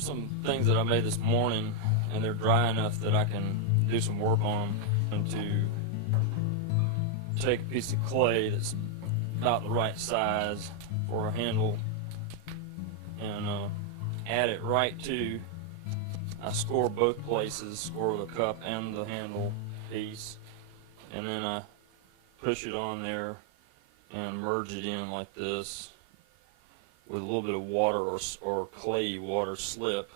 Here's some things that I made this morning, and they're dry enough that I can do some work on them. And to take a piece of clay that's about the right size for a handle and add it right to, I score both places, score the cup and the handle piece, and then I push it on there and merge it in like this with a little bit of water or clay water slip,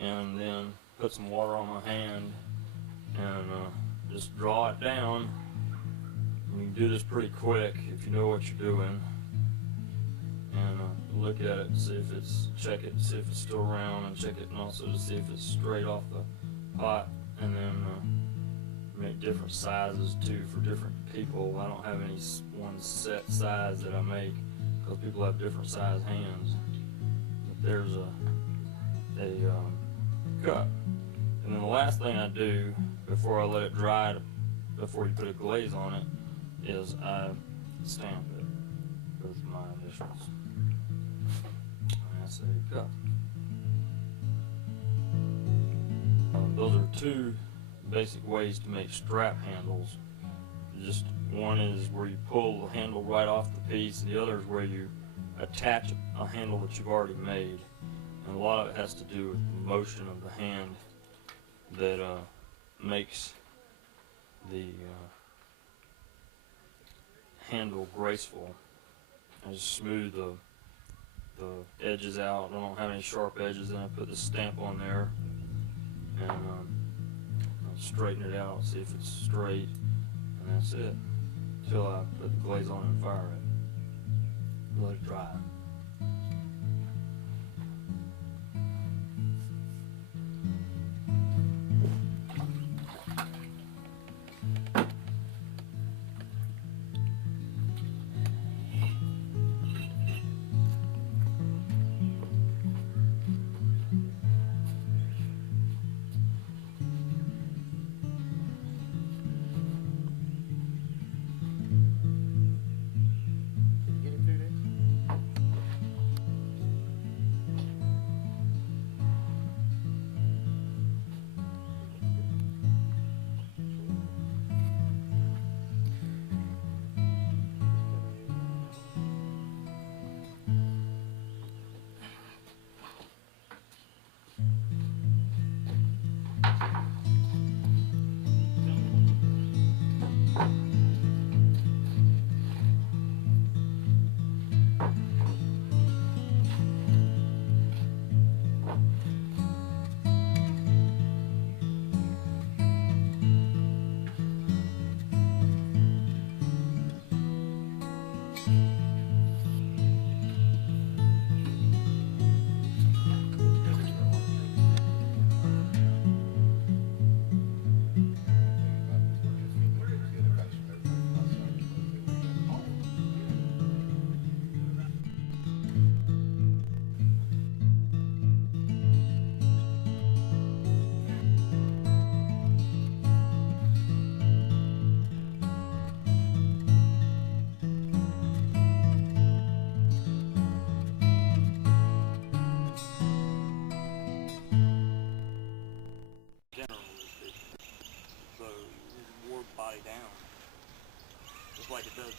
and then put some water on my hand and just draw it down. And you can do this pretty quick if you know what you're doing, and look at it and see if it's, check it and see if it's still round, and check it and also to see if it's straight off the pot, and then make different sizes too for different people. I don't have any one set size that I make because people have different size hands. But there's a cup. And then the last thing I do before I let it dry, before you put a glaze on it, is I stamp it with my initials. And that's a cup. Those are two basic ways to make strap handles. Just one is where you pull the handle right off the piece, and the other is where you attach a handle that you've already made. And a lot of it has to do with the motion of the hand that makes the handle graceful. I just smooth the edges out. I don't have any sharp edges, and I put the stamp on there and I'll straighten it out, see if it's straight, and that's it until I put the glaze on and fire it. Let it dry. Down, just like it does.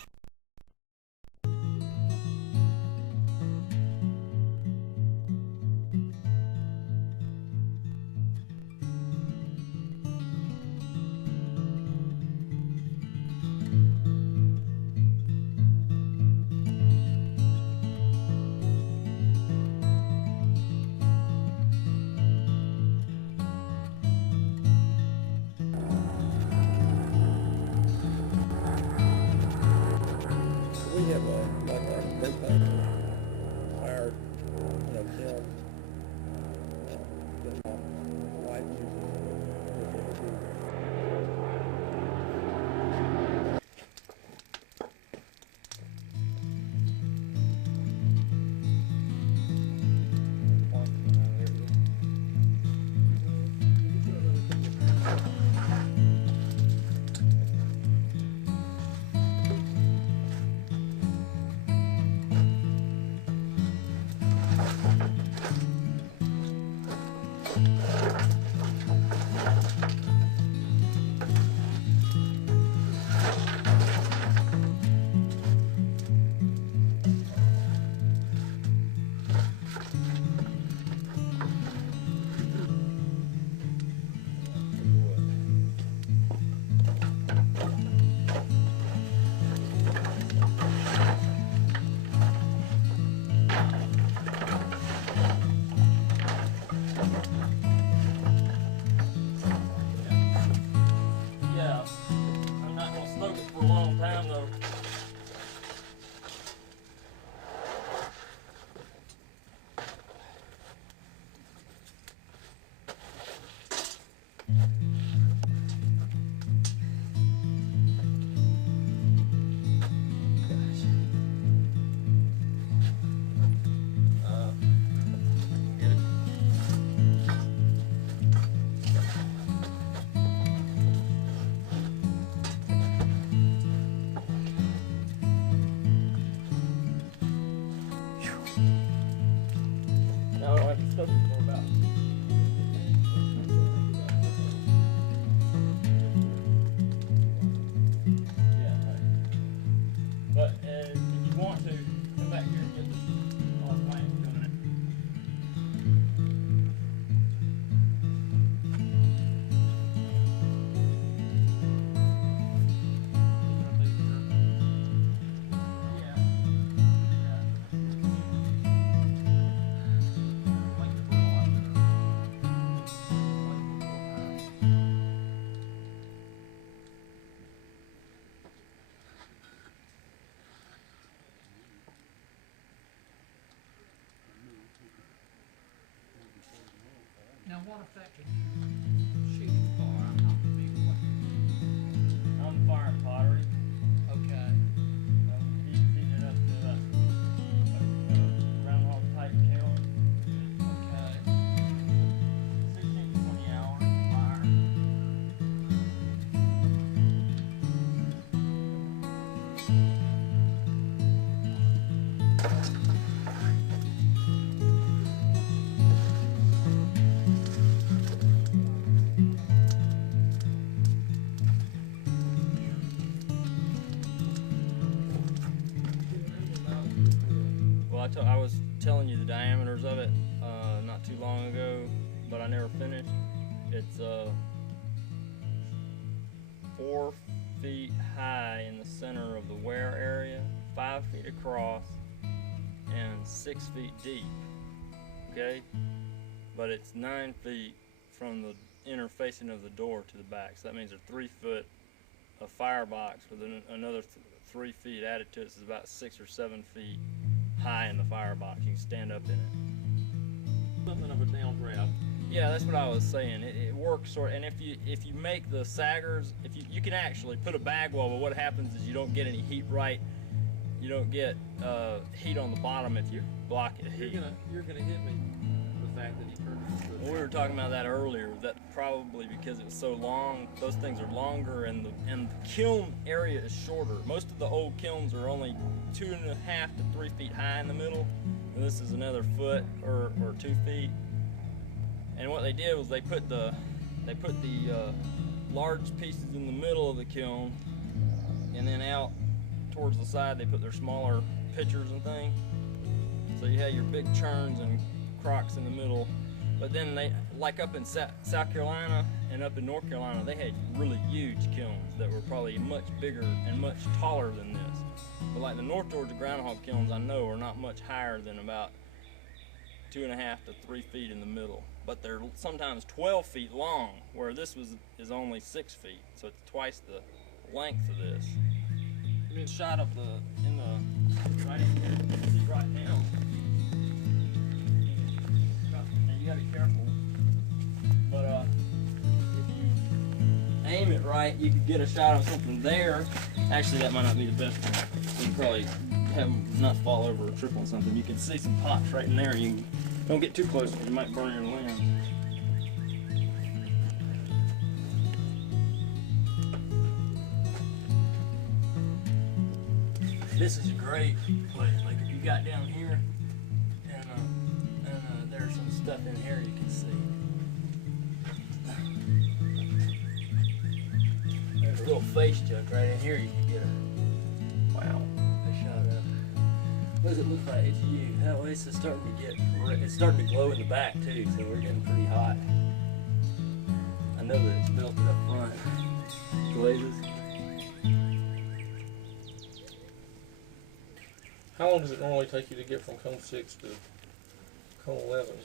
hoping for about. Yeah. But if you want to, come back here and get this plant coming in. Now, what effect are you shooting for? I'm not familiar with what. I'm firing pottery. Okay. Heating it up to a groundhog type kiln. Okay. 16 to 20 hours fire. Well, I was telling you the diameters of it not too long ago, but I never finished. It's 4 feet high in the center of the ware area, 5 feet across, and 6 feet deep. Okay, but it's 9 feet from the inner facing of the door to the back. So that means a 3 foot a firebox with another 3 feet added to it. So it's about 6 or 7 feet high in the firebox. You can stand up in it. Something of a down draft. Yeah, that's what I was saying. It works sort of, and if you make the saggers, if you can actually put a bag wall, but what happens is you don't get any heat right. You don't get heat on the bottom if you block it heat. You're gonna hit me. The fact that he purchased it. Well, we were talking about that earlier. That probably because it was so long, those things are longer, and the kiln area is shorter. Most of the old kilns are only 2.5 to 3 feet high in the middle, and this is another foot or 2 feet. And what they did was they put the large pieces in the middle of the kiln, and then out towards the side they put their smaller pitchers and things. So you had your big churns and crocks in the middle. But then they, like up in South Carolina and up in North Carolina, they had really huge kilns that were probably much bigger and much taller than this. But like the North Georgia groundhog kilns, I know are not much higher than about 2.5 to 3 feet in the middle. But they're sometimes 12 feet long, where this is only 6 feet. So it's twice the length of this. I mean, shot up in the right in here. You can see right now. And you gotta be careful. But if you aim it right, you could get a shot of something there. Actually, that might not be the best one. You can probably have them not fall over or trip on something. You can see some pots right in there. You don't get too close because you might burn your lens. This is a great place. Like if you got down here and there's some stuff in here you can see. There's a little face chuck right in here you can get a shot of. What does it look like? It's you. That way it's starting to get, it's starting to glow in the back too, so we're getting pretty hot. I know that it's melted up front. Glazes. How long does it normally take you to get from cone 6 to cone 11?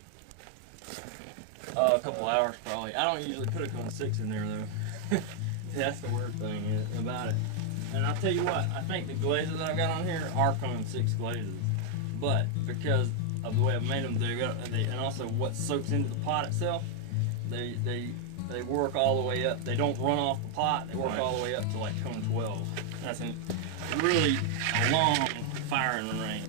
A couple hours probably. I don't usually put a cone 6 in there though. That's the weird thing about it. And I'll tell you what, I think the glazes I've got on here are cone 6 glazes. But because of the way I've made them, and also what soaks into the pot itself, they work all the way up. They don't run off the pot, they work all the way up to like cone 12. That's really a long firing range.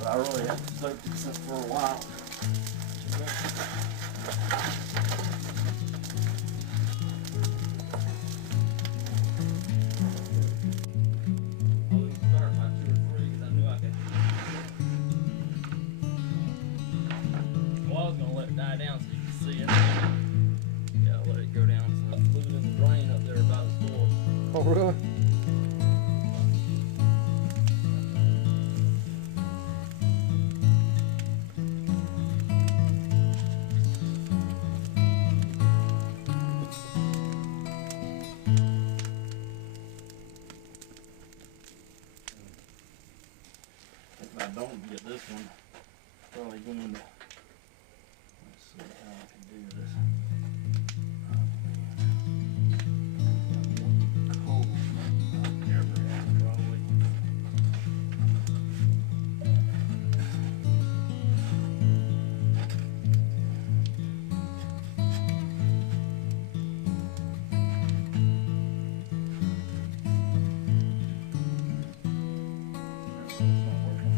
but I really haven't soaked it since for a while. Oh, really? If I don't get this one, probably going to, let's see how I can do this. Cold, I've ever had probably. It's not working.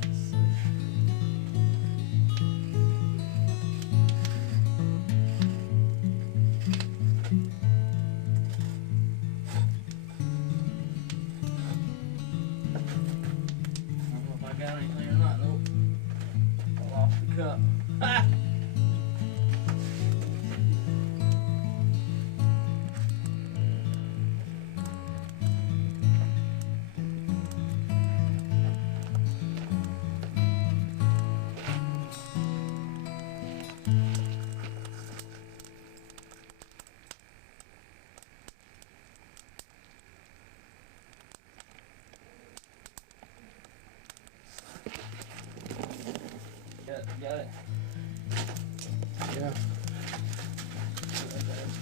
Let's see. I don't know if I got anything or not. Nope. I lost the cup. Ha! Got it. Yeah.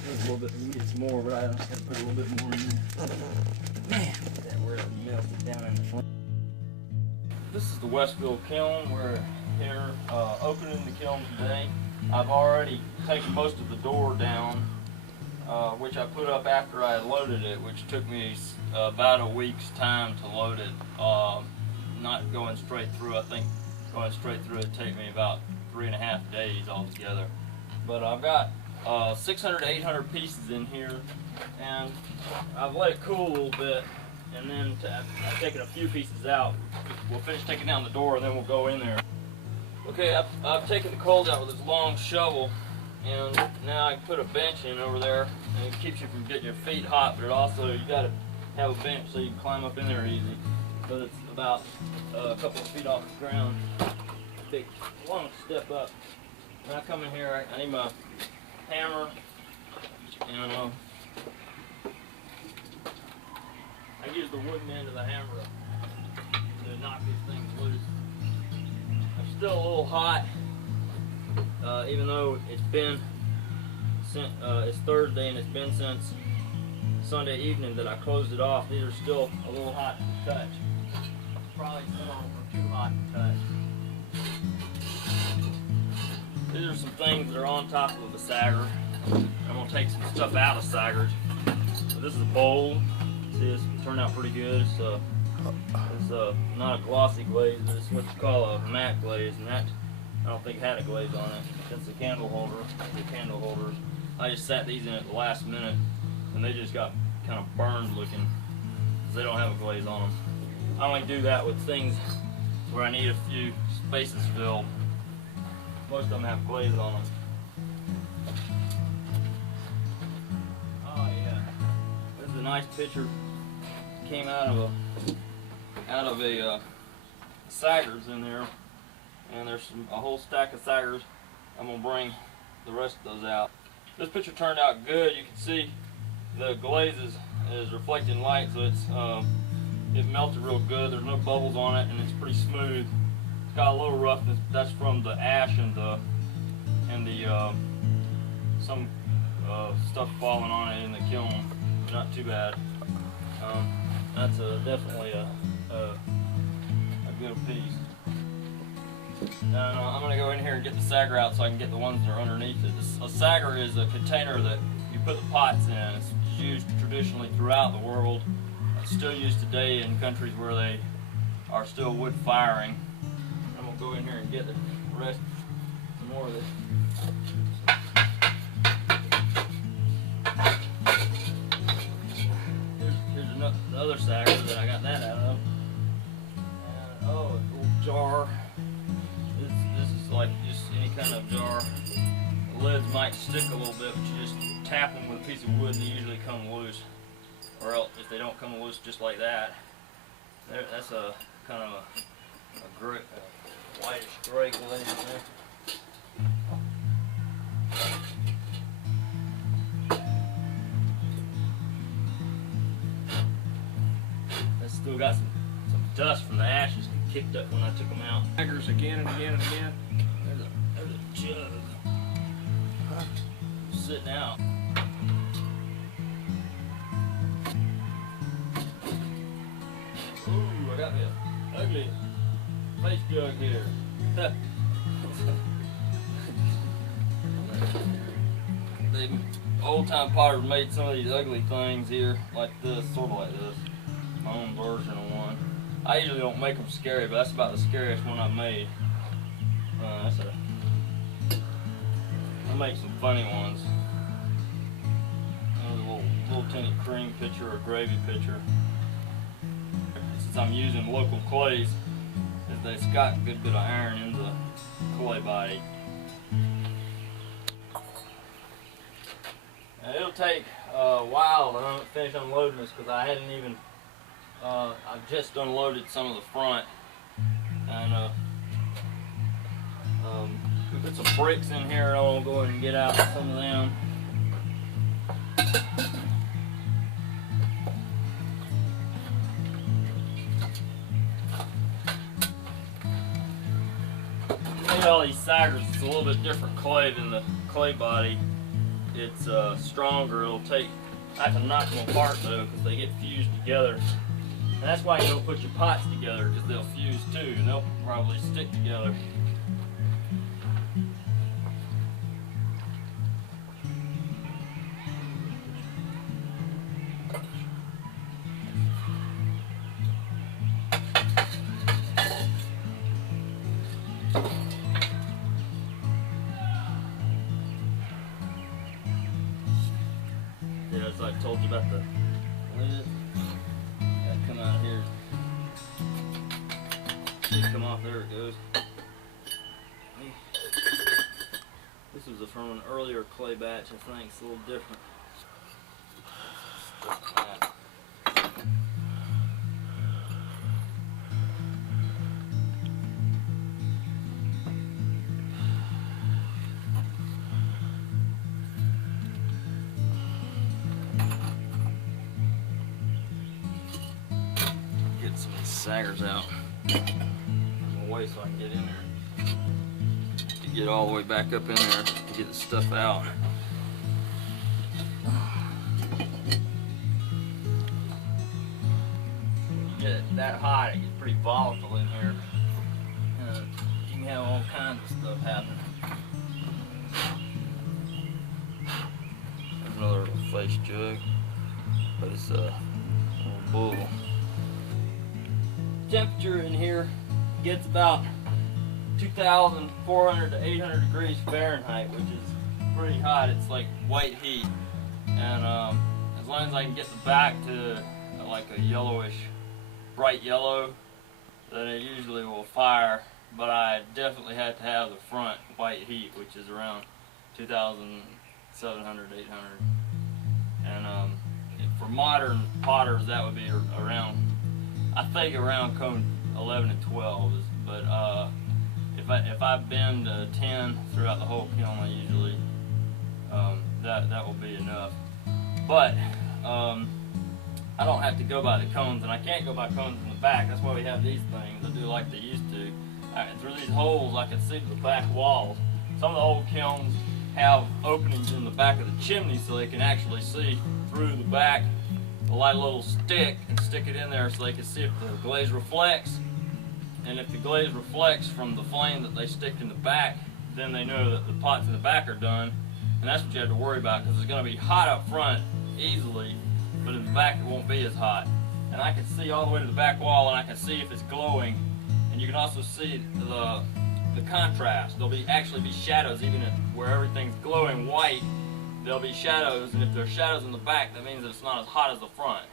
There's a little bit, we can get some more, but I just gotta put a little bit more in there. Man, that really melted down in the front. This is the Westville Kiln. We're here opening the kiln today. I've already taken most of the door down, which I put up after I had loaded it, which took me about a week's time to load it. Not going straight through, I think going straight through it take me about 3.5 days altogether. But I've got 600 to 800 pieces in here, and I've let it cool a little bit, and then I've taken a few pieces out. We'll finish taking down the door, and then we'll go in there. Okay, I've taken the coals out with this long shovel, and now I can put a bench in over there, and it keeps you from getting your feet hot, but it also, you gotta have a bench so you can climb up in there easy. But it's about a couple of feet off the ground. Big, long step up. When I come in here, I need my hammer, and I use the wooden end of the hammer to knock these things loose. I'm still a little hot, even though it's been since it's Thursday and it's been since Sunday evening that I closed it off. These are still a little hot to touch. Probably some of them are too hot to touch. These are some things that are on top of the sagger. I'm going to take some stuff out of saggers. So this is a bowl. See, this turned out pretty good. It's not a glossy glaze, but it's what you call a matte glaze, and that I don't think had a glaze on it. It's a candle holder. The candle holders. I just sat these in at the last minute, and they just got kind of burned looking because they don't have a glaze on them. I only do that with things where I need a few spaces filled. Most of them have glaze on them. Oh yeah, this is a nice picture. Came out of a saggers in there, and there's a whole stack of saggers. I'm gonna bring the rest of those out. This picture turned out good. You can see the glaze is reflecting light, so it melted real good. There's no bubbles on it, and it's pretty smooth. It's got a little roughness. That's from the ash and the some stuff falling on it in the kiln. Not too bad. That's definitely a good piece. Now I'm gonna go in here and get the sagger out so I can get the ones that are underneath it. A sagger is a container that you put the pots in. It's used traditionally throughout the world. It's still used today in countries where they are still wood firing. I'm gonna go in here and get the rest, some more of this. Here's another sagger that I got that out of. And, oh, a little jar. This is like just any kind of jar. The lids might stick a little bit, but you just tap them with a piece of wood and they usually come loose. Or else, if they don't come loose just like that, that's a kind of a gray, whitish gray glaze in there. That's still got some dust from the ashes that kicked up when I took them out. Daggers again and again and again. There's a jug sitting out. Ooh, I got me an ugly face jug here. The old time potters made some of these ugly things here, like this, sort of like this. My own version of one. I usually don't make them scary, but that's about the scariest one I've made. I make some funny ones. There's a little tinny cream pitcher or gravy pitcher. Since I'm using local clays, it's got a good bit of iron in the clay body. Now, it'll take a while to finish unloading this because I hadn't even, I've just unloaded some of the front, and we put some bricks in here. I'll go ahead and get out some of them. All these saggers, it's a little bit different clay than the clay body. It's stronger. It'll take, I have to knock them apart though because they get fused together. And that's why you don't put your pots together, because they'll fuse too and they'll probably stick together. Yeah, as I told you about the lid, that come out of here. It come off, there it goes. This was from an earlier clay batch, I think. It's a little different. Get some of these saggers out. I'm away so I can get in there. To get all the way back up in there to get the stuff out. When you get it that hot, it gets pretty volatile in here. You can have all kinds of stuff happen. There's another little face jug, but it's a little bull. Temperature in here gets about 2,400 to 800 degrees Fahrenheit, which is pretty hot. It's like white heat, and as long as I can get the back to like a yellowish, bright yellow, then it usually will fire. But I definitely have to have the front white heat, which is around 2,700, 800. And for modern potters, that would be around, I think around cone 11 and 12. But if I bend 10 throughout the whole kiln, I usually that will be enough. But I don't have to go by the cones, and I can't go by cones in the back. That's why we have these things. I do like they used to. Through these holes, I can see the back walls. Some of the old kilns have openings in the back of the chimney so they can actually see through the back. They'll light a little stick and stick it in there so they can see if the glaze reflects. And if the glaze reflects from the flame that they stick in the back, then they know that the pots in the back are done. And that's what you have to worry about, because it's going to be hot up front easily, but in the back it won't be as hot. and I can see all the way to the back wall, and I can see if it's glowing. And you can also see the contrast. There'll actually be shadows even where everything's glowing white. There'll be shadows, and if there's shadows in the back, that means that it's not as hot as the front.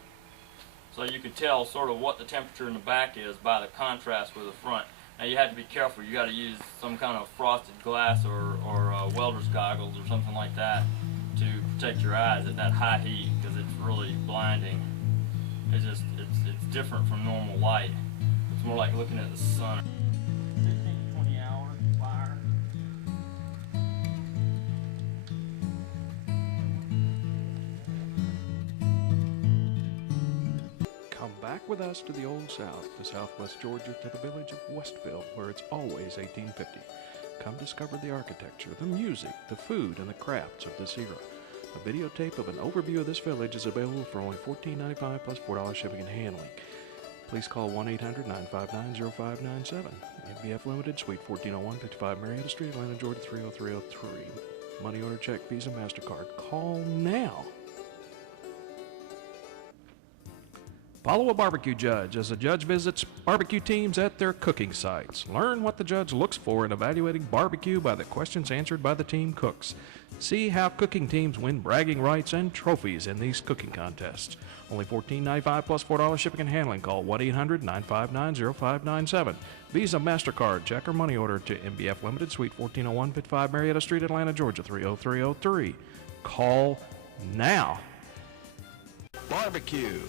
So you could tell sort of what the temperature in the back is by the contrast with the front. Now you have to be careful. You got to use some kind of frosted glass or welder's goggles or something like that to protect your eyes at that high heat, because it's really blinding. It's different from normal light. It's more like looking at the sun. 15 to 20 hours fire. Come back with us to the Old South, to southwest Georgia, to the village of Westville, where it's always 1850. Come discover the architecture, the music, the food, and the crafts of this era. A videotape of an overview of this village is available for only $14.95 plus $4 shipping and handling. Please call 1-800-959-0597. MBF Limited, Suite 1401, 55 Marietta Street, Atlanta, Georgia 30303. Money order, check, Visa, MasterCard. Call now. Follow a barbecue judge as the judge visits barbecue teams at their cooking sites. Learn what the judge looks for in evaluating barbecue by the questions answered by the team cooks. See how cooking teams win bragging rights and trophies in these cooking contests. Only $14.95 plus $4 shipping and handling. Call 1-800-959-0597. Visa, MasterCard, check or money order to MBF Limited, Suite 1401, 55 Marietta Street, Atlanta, Georgia 30303. Call now. Barbecue.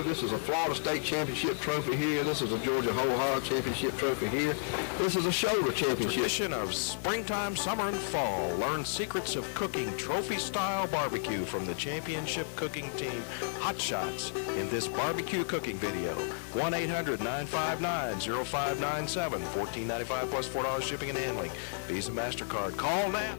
This is a Florida State Championship trophy here. This is a Georgia Whole Hog Championship trophy here. This is a shoulder championship. Tradition of springtime, summer, and fall. Learn secrets of cooking trophy-style barbecue from the championship cooking team Hot Shots in this barbecue cooking video. 1-800-959-0597. $14.95 plus $4 shipping and handling. Visa, MasterCard. Call now.